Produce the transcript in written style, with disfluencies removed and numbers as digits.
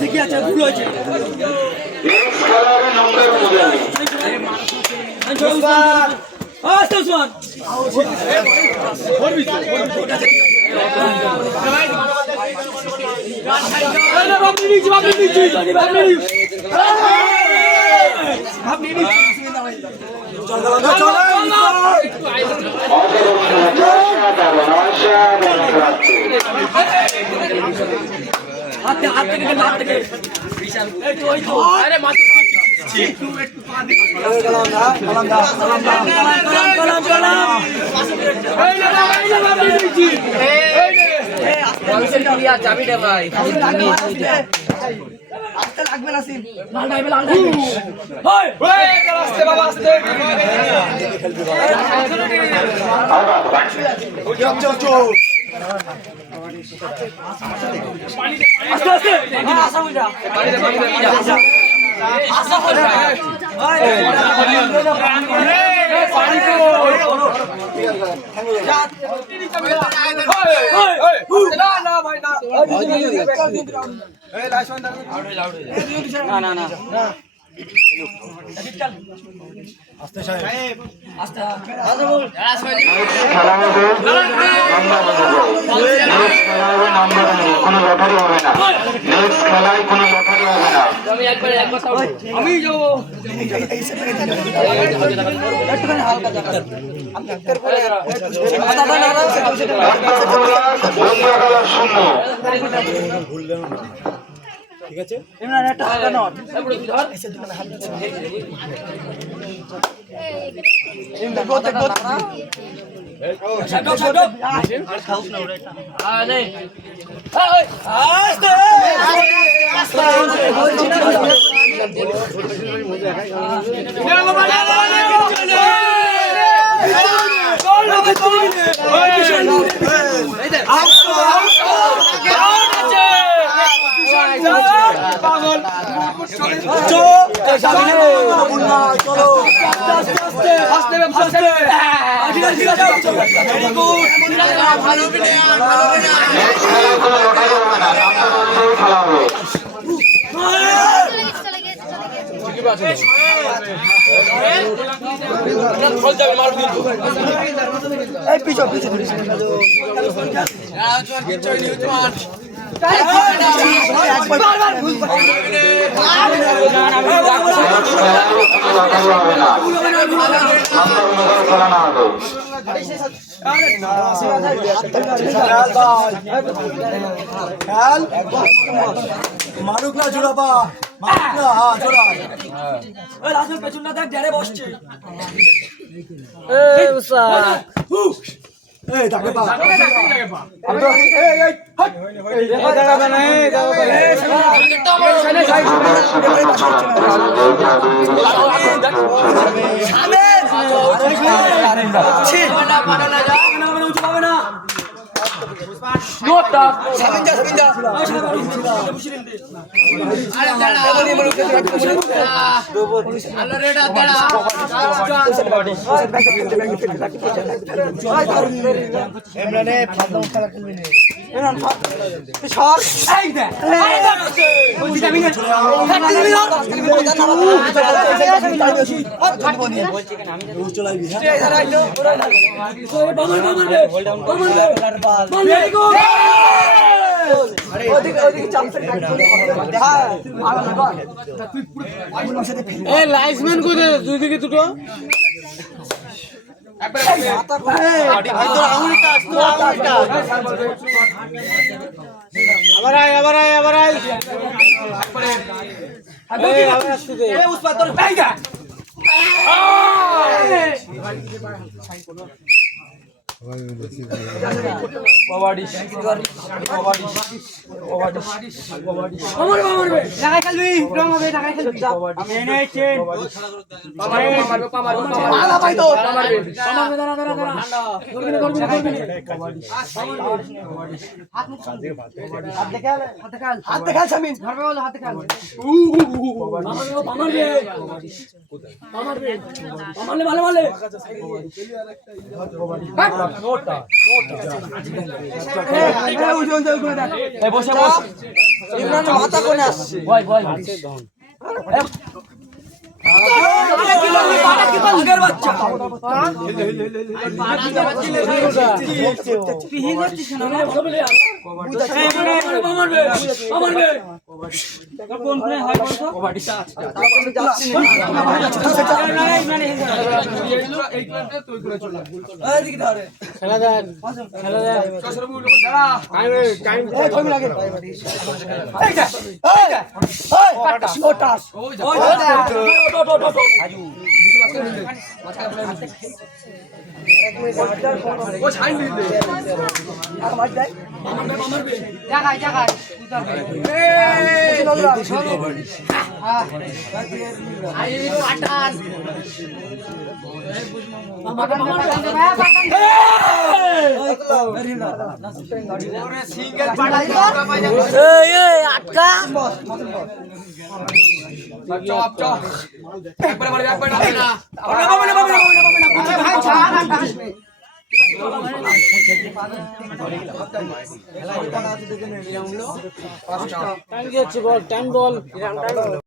ঠিকই আছে, ভুল হয়েছে। চাবিটা ভাই আসতে লাগবে না সিন আমি যাবো ঠিক আছে একটা হালকা নট পিছু পিছু মারুক না জোড়াপা মারুক না হ্যাঁ জোড়া ওই রাসেল পেছনটা দেখ ডেরে বসছে এই উসা এই তাকে পা এই এই হট এই দাঁড়া না এই দাঁড়া নোটা সাবিনজা সাবিনজা আরে দাঁড়া আলো রেডা দাঁড়া এমরানে ফাদম খেলা খেলবে না এমরান শট এই দে বুঝিটা মিলে বলছি কেন আমি রুল চলাইবি হ্যাঁ রাইট বল ভেরি গুড ওদিকে ওদিকে চামচের কাট করে হ্যাঁ তুই পুরো পাইবুলের সাথে এই লাইসম্যান কোথায় দুই দিকে দুটো একবার ভাই তোর আঙুলটা আসতো আঙুলটা আবার আই এই আবার আসছে এই উসপা তোর ভাই যা কবাডি কবাডি কবাডি মারবে ঢাকায় খেলবি রং হবে ঢাকায় খেলবি আমি এনে চেন মারবে মারবে ভাই তো মারবে দাঁড়া দাঁড়া দাঁড়া করবি কবাডি হাত মুখ হাত দেখাল শামিন ধরবে বল হাত দেখাল মারবে মারলে ভালো মারলে নোটা এই বসে বস ইমরান মাথা কোনে আসছে ভয় ভয় আগের বাচ্চা টাইম বল